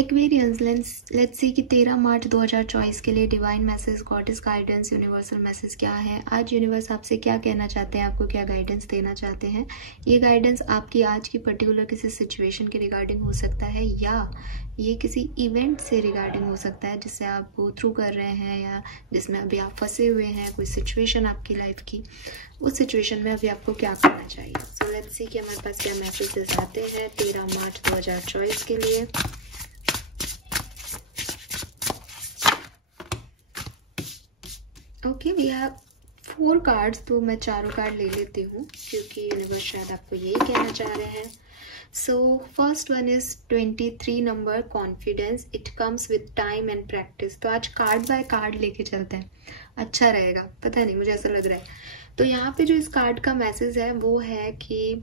Aquarians, let's see कि 13 मार्च 2024 के लिए divine message, goddess guidance, universal message क्या है। आज यूनिवर्स आपसे क्या कहना चाहते हैं, आपको क्या गाइडेंस देना चाहते हैं। ये गाइडेंस आपकी आज की पर्टिकुलर किसी सिचुएशन के रिगार्डिंग हो सकता है, या ये किसी इवेंट से रिगार्डिंग हो सकता है जिससे आप गो थ्रू कर रहे हैं, या जिसमें अभी आप फंसे हुए हैं, कोई सिचुएशन आपकी लाइफ की, उस सिचुएशन में अभी आपको क्या करना चाहिए। सो लेट्स सी कि हमारे पास क्या मैसेजेस आते हैं 13 मार्च 2024 के लिए। ओके, वी हैव 4 कार्ड्स, तो मैं चारों कार्ड ले लेती हूँ क्योंकि यूनिवर्स शायद आपको यही कहना चाह रहे हैं। So first one is 23 number, confidence, it comes with time and practice. तो आज कार्ड बाय कार्ड लेके चलते हैं, अच्छा रहेगा, पता नहीं मुझे ऐसा लग रहा है। तो यहाँ पे जो इस कार्ड का मैसेज है वो है कि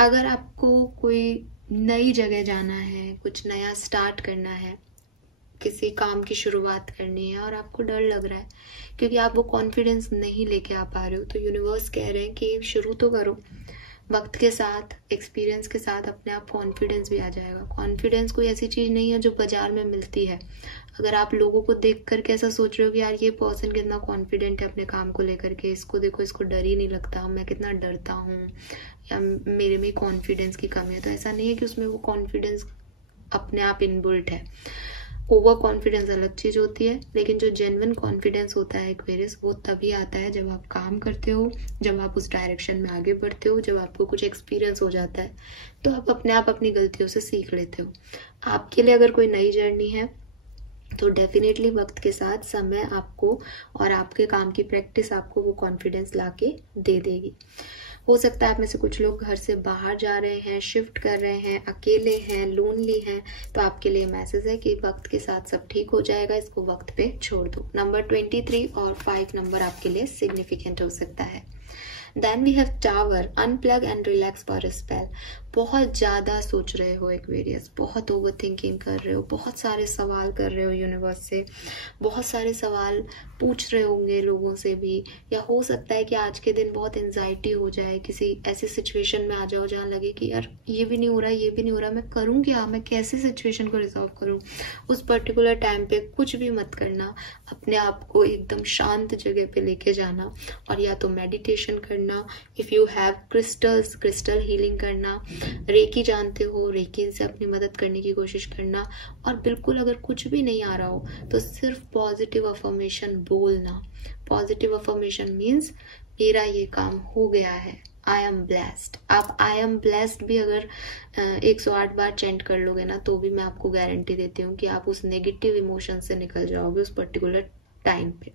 अगर आपको कोई नई जगह जाना है, कुछ नया स्टार्ट करना है, किसी काम की शुरुआत करनी है और आपको डर लग रहा है क्योंकि आप वो कॉन्फिडेंस नहीं लेके आ पा रहे हो, तो यूनिवर्स कह रहे हैं कि शुरू तो करो। वक्त के साथ, एक्सपीरियंस के साथ अपने आप कॉन्फिडेंस भी आ जाएगा। कॉन्फिडेंस कोई ऐसी चीज़ नहीं है जो बाजार में मिलती है। अगर आप लोगों को देख करके ऐसा सोच रहे हो कि यार ये पर्सन कितना कॉन्फिडेंट है अपने काम को लेकर के, इसको देखो, इसको डर ही नहीं लगता, मैं कितना डरता हूँ, या मेरे में कॉन्फिडेंस की कमी है, तो ऐसा नहीं है कि उसमें वो कॉन्फिडेंस अपने आप इनबिल्ट है। ओवर कॉन्फिडेंस अलग चीज होती है, लेकिन जो जेन्युइन कॉन्फिडेंस होता है एक्वेरियस, वो तभी आता है जब आप काम करते हो, जब आप उस डायरेक्शन में आगे बढ़ते हो, जब आपको कुछ एक्सपीरियंस हो जाता है, तो आप अपने आप अपनी गलतियों से सीख लेते हो। आपके लिए अगर कोई नई जर्नी है तो डेफिनेटली वक्त के साथ समय आपको और आपके काम की प्रैक्टिस आपको वो कॉन्फिडेंस लाके दे देगी। हो सकता है आप में से कुछ लोग घर से बाहर जा रहे हैं, शिफ्ट कर रहे हैं, अकेले हैं, लोनली हैं, तो आपके लिए मैसेज है कि वक्त के साथ सब ठीक हो जाएगा, इसको वक्त पे छोड़ दो। नंबर 23 और 5 नंबर आपके लिए सिग्निफिकेंट हो सकता है। Then we have tower, unplug and relax for a spell. बहुत ज़्यादा सोच रहे हो एक्वेरियस, बहुत ओवर थिंकिंग कर रहे हो, बहुत सारे सवाल कर रहे हो यूनिवर्स से, बहुत सारे सवाल पूछ रहे होंगे लोगों से भी, या हो सकता है कि आज के दिन बहुत एंजाइटी हो जाए, किसी ऐसी सिचुएशन में आ जाओ जहाँ लगे कि यार ये भी नहीं हो रहा, ये भी नहीं हो रहा, मैं करूँ क्या, मैं कैसे सिचुएशन को रिजॉल्व करूँ। उस पर्टिकुलर टाइम पे कुछ भी मत करना, अपने आप को एकदम शांत जगह पे लेके जाना, और या तो मेडिटेशन करना, if you have crystals, crystal healing करना, रेकी जानते हो, रेकी से अपनी मदद करने की कोशिश करना, और बिल्कुल अगर कुछ भी नहीं आ रहा हो तो सिर्फ पॉजिटिव अफर्मेशन बोलना। पॉजिटिव अफर्मेशन मीन्स मेरा ये काम हो गया है, आई एम ब्लेस्ड। आप आई एम ब्लेस्ड भी अगर 108 बार चेंट कर लोगे ना, तो भी मैं आपको गारंटी देती हूँ कि आप उस नेगेटिव इमोशन से निकल जाओगे उस पर्टिकुलर टाइम पे,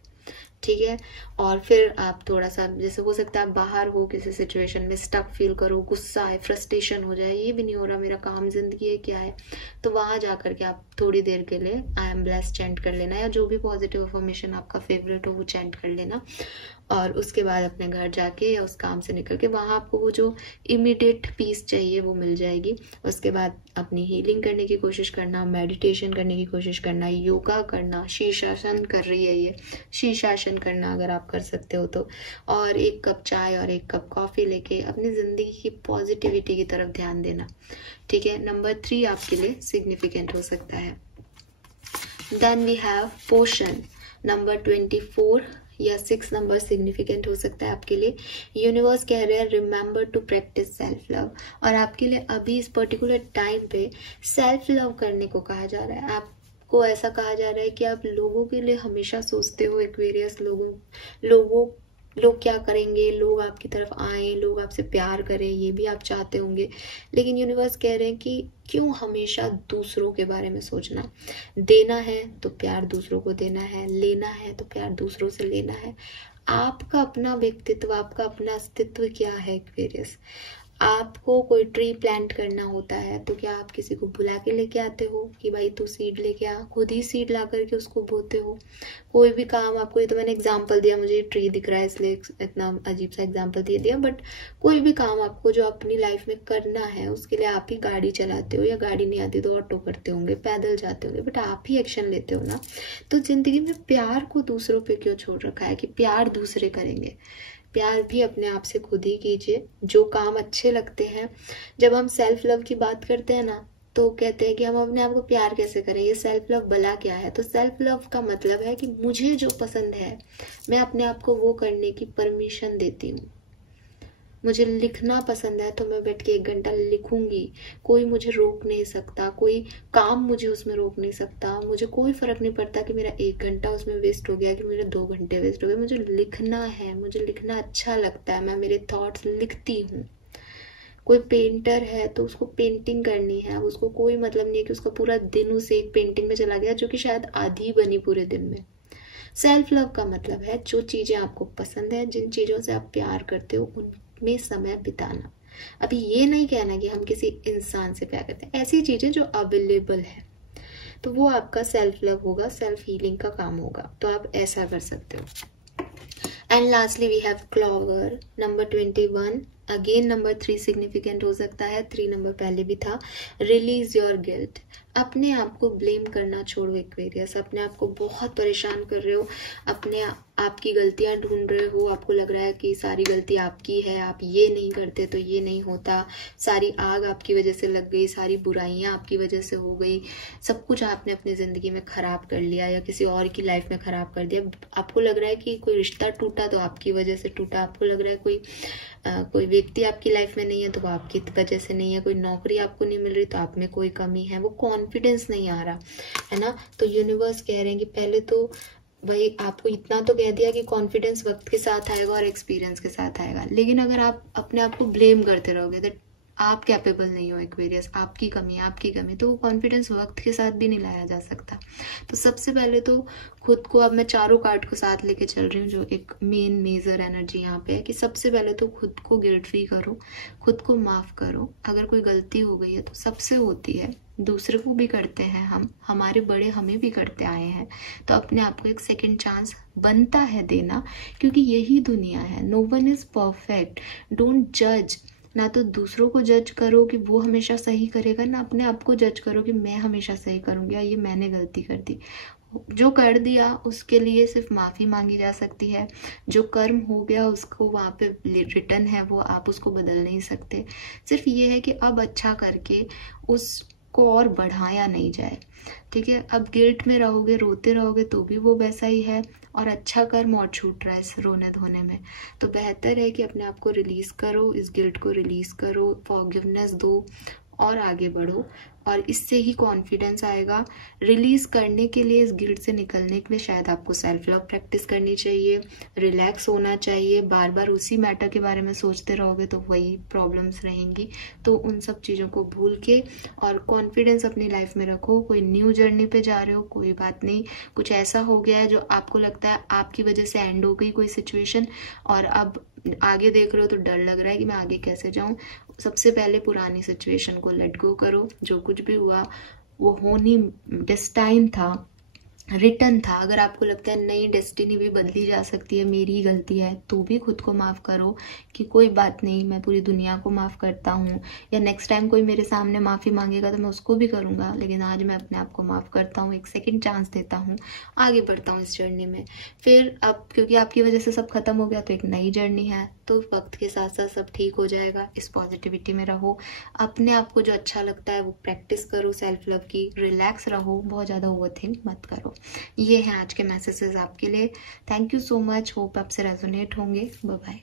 ठीक है। और फिर आप थोड़ा सा, जैसे हो सकता है आप बाहर हो किसी सिचुएशन में, स्टक फील करो, गुस्सा है, फ्रस्ट्रेशन हो जाए, ये भी नहीं हो रहा, मेरा काम जिंदगी है क्या है, तो वहां जाकर के आप थोड़ी देर के लिए आई एम ब्लेस्ड चेंट कर लेना, या जो भी पॉजिटिव अफर्मेशन आपका फेवरेट हो वो चेंट कर लेना, और उसके बाद अपने घर जाके या उस काम से निकल के वहाँ आपको वो जो इमीडिएट पीस चाहिए वो मिल जाएगी। उसके बाद अपनी हीलिंग करने की कोशिश करना, मेडिटेशन करने की कोशिश करना, योगा करना, शीर्षासन कर रही है ये, शीर्षासन करना अगर आप कर सकते हो तो, और 1 कप चाय और 1 कप कॉफ़ी लेके अपनी ज़िंदगी की पॉजिटिविटी की तरफ ध्यान देना, ठीक है। नंबर 3 आपके लिए सिग्निफिकेंट हो सकता है। Then we have potion, number 24 या 6 नंबर सिग्निफिकेंट हो सकता है आपके लिए। यूनिवर्स कह रहे हैं remember to practise self love, और आपके लिए अभी इस पर्टिकुलर टाइम पे सेल्फ लव करने को कहा जा रहा है। आपको ऐसा कहा जा रहा है कि आप लोगों के लिए हमेशा सोचते हो एक्वेरियस, लोग क्या करेंगे, लोग आपकी तरफ आए, लोग आपसे प्यार करें, ये भी आप चाहते होंगे, लेकिन यूनिवर्स कह रहे हैं कि क्यों हमेशा दूसरों के बारे में सोचना। देना है तो प्यार दूसरों को देना है, लेना है तो प्यार दूसरों से लेना है। आपका अपना व्यक्तित्व, आपका अपना अस्तित्व क्या है एक्वेरियस। आपको कोई ट्री प्लांट करना होता है तो क्या आप किसी को बुला के लेके आते हो कि भाई तू सीड लेके आ, खुद ही सीड ला करके उसको बोते हो। कोई भी काम आपको, ये तो मैंने एग्जांपल दिया, मुझे ट्री दिख रहा है इसलिए इतना अजीब सा एग्जांपल दे दिया, बट कोई भी काम आपको जो अपनी लाइफ में करना है उसके लिए आप ही गाड़ी चलाते हो, या गाड़ी नहीं आती तो ऑटो करते होंगे, पैदल जाते होंगे, बट आप ही एक्शन लेते हो ना। तो जिंदगी में प्यार को दूसरों पे क्यों छोड़ रखा है कि प्यार दूसरे करेंगे। प्यार भी अपने आप से खुद ही कीजिए, जो काम अच्छे लगते हैं। जब हम सेल्फ लव की बात करते हैं ना, तो कहते हैं कि हम अपने आप को प्यार कैसे करें, ये सेल्फ लव भला क्या है। तो सेल्फ लव का मतलब है कि मुझे जो पसंद है मैं अपने आप को वो करने की परमिशन देती हूँ। मुझे लिखना पसंद है तो मैं बैठ के 1 घंटा लिखूंगी, कोई मुझे रोक नहीं सकता, कोई काम मुझे उसमें रोक नहीं सकता। मुझे कोई फर्क नहीं पड़ता कि मेरा 1 घंटा उसमें वेस्ट हो गया कि मेरे 2 घंटे वेस्ट हो गए। मुझे लिखना है, मुझे लिखना अच्छा लगता है, मैं मेरे थॉट्स लिखती हूँ। कोई पेंटर है तो उसको पेंटिंग करनी है, उसको कोई मतलब नहीं है कि उसका पूरा दिन उस एक पेंटिंग में चला गया जो कि शायद आधी बनी पूरे दिन में। सेल्फ लव का मतलब है जो चीजें आपको पसंद है, जिन चीजों से आप प्यार करते हो उनमें समय बिताना। अभी ये नहीं कहना कि हम किसी इंसान से प्यार करते हैं, ऐसी चीजें जो अवेलेबल है, तो वो आपका सेल्फ लव होगा, सेल्फ हीलिंग का काम होगा। तो आप ऐसा कर सकते हो। And lastly we have clover number 21। Again number 3 significant हो सकता है, 3 नंबर पहले भी था। Release your guilt. अपने आप को ब्लेम करना छोड़ो एक्वेरियस। अपने आप को बहुत परेशान कर रहे हो, अपने आपकी गलतियां ढूंढ रहे हो, आपको लग रहा है कि सारी गलती आपकी है, आप ये नहीं करते तो ये नहीं होता, सारी आग आपकी वजह से लग गई, सारी बुराइयां आपकी वजह से हो गई, सब कुछ आपने अपनी जिंदगी में खराब कर लिया या किसी और की लाइफ में खराब कर दिया। आपको लग रहा है कि कोई रिश्ता टूटा तो आपकी वजह से टूटा, आपको लग रहा है कोई व्यक्ति आपकी लाइफ में नहीं है तो वो आपकी वजह से नहीं है, कोई नौकरी आपको नहीं मिल रही तो आप में कोई कमी है, वो कॉन्फिडेंस नहीं आ रहा है ना। तो यूनिवर्स कह रहे हैं कि पहले तो भाई आपको इतना तो कह दिया कि कॉन्फिडेंस वक्त के साथ आएगा और एक्सपीरियंस के साथ आएगा, लेकिन अगर आप अपने आप को ब्लेम करते रहोगे दैट आप कैपेबल नहीं हो एक्वेरियस, आपकी कमी, तो वो कॉन्फिडेंस वक्त के साथ भी नहीं लाया जा सकता। तो सबसे पहले तो खुद को, अब मैं चारों कार्ड को साथ लेके चल रही हूँ जो एक मेन मेजर एनर्जी यहाँ पे है, कि सबसे पहले तो खुद को गिल्ट फ्री करो, खुद को माफ करो। अगर कोई गलती हो गई है तो सबसे होती है, दूसरे को भी करते हैं हम, हमारे बड़े हमें भी करते आए हैं, तो अपने आप को एक सेकेंड चांस बनता है देना, क्योंकि यही दुनिया है। No one is perfect. Don't जज, ना तो दूसरों को जज करो कि वो हमेशा सही करेगा, ना अपने आप को जज करो कि मैं हमेशा सही करूंगी या ये मैंने गलती कर दी। जो कर दिया उसके लिए सिर्फ माफी मांगी जा सकती है, जो कर्म हो गया उसको वहाँ पे रिटर्न है, वो आप उसको बदल नहीं सकते। सिर्फ ये है कि अब अच्छा करके उसको और बढ़ाया नहीं जाए, ठीक है। अब गिल्ट में रहोगे, रोते रहोगे तो भी वो वैसा ही है, और अच्छा कर्म और छूट रहा है इस रोने धोने में। तो बेहतर है कि अपने आप को रिलीज करो, इस गिल्ट को रिलीज करो, फॉरगिवनेस दो और आगे बढ़ो, और इससे ही कॉन्फिडेंस आएगा। रिलीज करने के लिए, इस गिल्ट से निकलने के लिए शायद आपको सेल्फ लव प्रैक्टिस करनी चाहिए, रिलैक्स होना चाहिए। बार बार उसी मैटर के बारे में सोचते रहोगे तो वही प्रॉब्लम्स रहेंगी। तो उन सब चीज़ों को भूल के और कॉन्फिडेंस अपनी लाइफ में रखो। कोई न्यू जर्नी पे जा रहे हो, कोई बात नहीं, कुछ ऐसा हो गया है जो आपको लगता है आपकी वजह से एंड हो गई कोई सिचुएशन, और अब आगे देख रहे हो तो डर लग रहा है कि मैं आगे कैसे जाऊं। सबसे पहले पुरानी सिचुएशन को लेट गो करो, जो कुछ भी हुआ वो होनी डेस्टाइन था, रिटर्न था। अगर आपको लगता है नई डेस्टिनी भी बदली जा सकती है, मेरी ही गलती है, तो भी खुद को माफ करो कि कोई बात नहीं, मैं पूरी दुनिया को माफ करता हूँ, या नेक्स्ट टाइम कोई मेरे सामने माफी मांगेगा तो मैं उसको भी करूंगा, लेकिन आज मैं अपने आप को माफ करता हूँ, एक सेकंड चांस देता हूँ, आगे बढ़ता हूँ इस जर्नी में। फिर अब क्योंकि आपकी वजह से सब खत्म हो गया तो एक नई जर्नी है, तो वक्त के साथ साथ सब ठीक हो जाएगा। इस पॉजिटिविटी में रहो, अपने आप को जो अच्छा लगता है वो प्रैक्टिस करो, सेल्फ लव की, रिलैक्स रहो, बहुत ज़्यादा ओवरथिंक मत करो। ये हैं आज के मैसेजेस आपके लिए। Thank you so much, hope आपसे रेजोनेट होंगे। Bye bye.